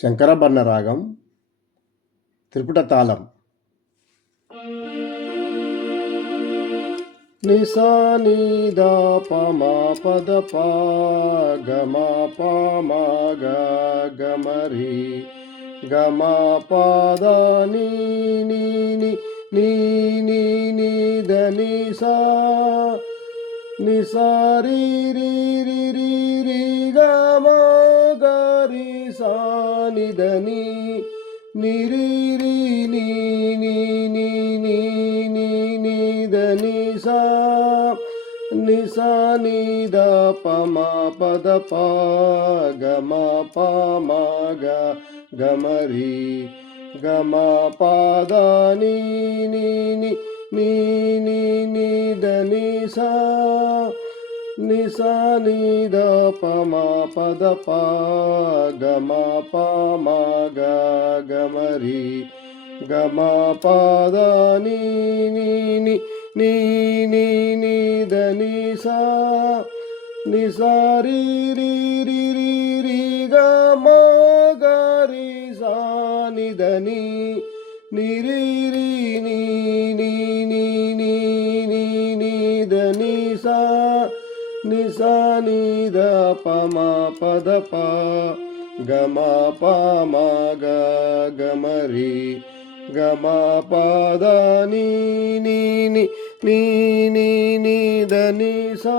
శంకరభరణ రాగం త్రిపుట తాళం. నిసా నీదా పమా పద పా గమా పామా గమరి గమా పాద నీ నీ నీ నీ నీ నీ దని సా నిసా రి రి రి రి రి గమా గరి సా నిదని నిరి రి నీ నీ నీ నీ నీ నీ దని సా నిసా నీదా పమా పద పా గమా పామా గమరి గమా పాద నీ నీ నీ నీ నీ నీ దని సా నిసా నీదా పమా పద పా గమా పామా గమరి గమా పాద నీ నీ నీ నీ నీ నీ దని సా నిసా రి రి రి రి రి గమా గరి సా నిదని నిరి రి నీ నీ నీ నీ నీ నీ దని సా నిసా నీదా పమా పద పా గమా పామా గమరి గమా పాద నీ నీ నీ నీ నీ నీ దని సా